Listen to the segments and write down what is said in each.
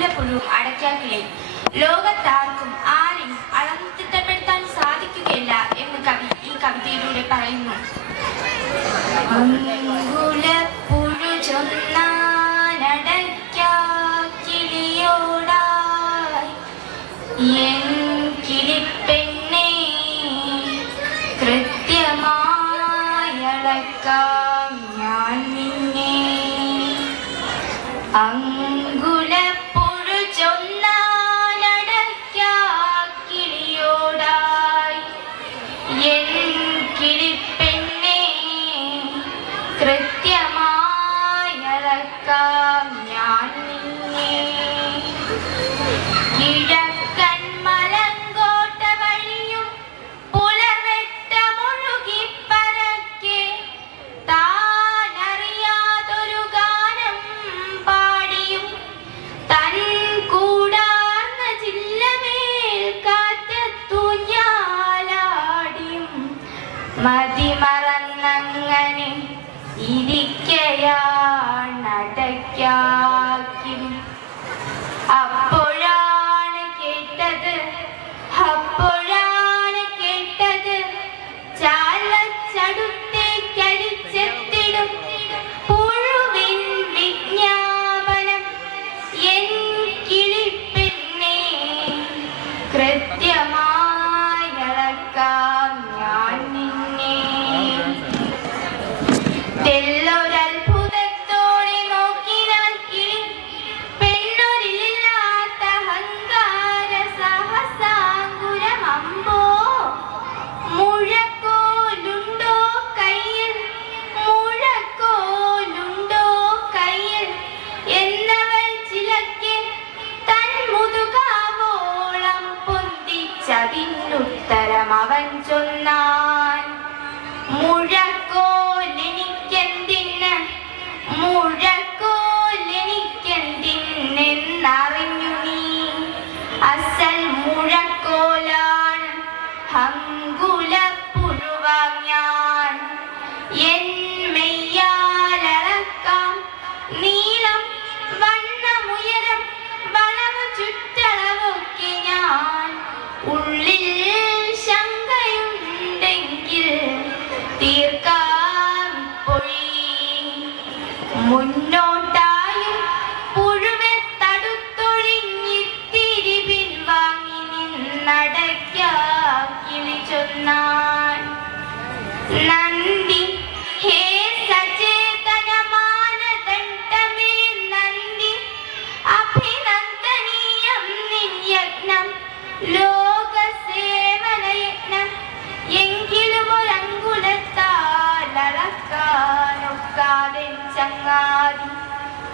അങ്കുലപ്പുഴു അടയ്ക്കാക്കിളി ലോകത്താർക്കും ആരെയും അളന്നു തിട്ടപ്പെടുത്താൻ സാധിക്കുകയില്ല എന്ന് കവി ഈ കവിതയിലൂടെ പറയുന്നു. എൻ ഞാൻ നിന്നെ. അങ്കുലപ്പുഴു എൻ കിളിപ്പെണ്ണേ മതിമറന്നങ്ങനെ ഇരിക്കയാണടയ്ക്കാക്കിയും അവൻ ചൊന്നാൻ മുഴക്കോലെനിക്കെന്തിന്? നീ? അസൽ മുഴക്കോലാണ് ഹങ്കുലപ്പുഴുവാം എൻ വണ്ണമുയരം ഞാൻ. ഉള്ളിൽ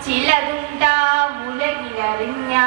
சிலதுண்டாம் உலகிலறிஞா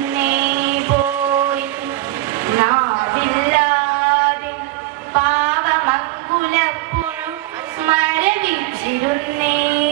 പാവമങ്കുലപ്പുഴു മരവിച്ചിരുന്നേ പോയി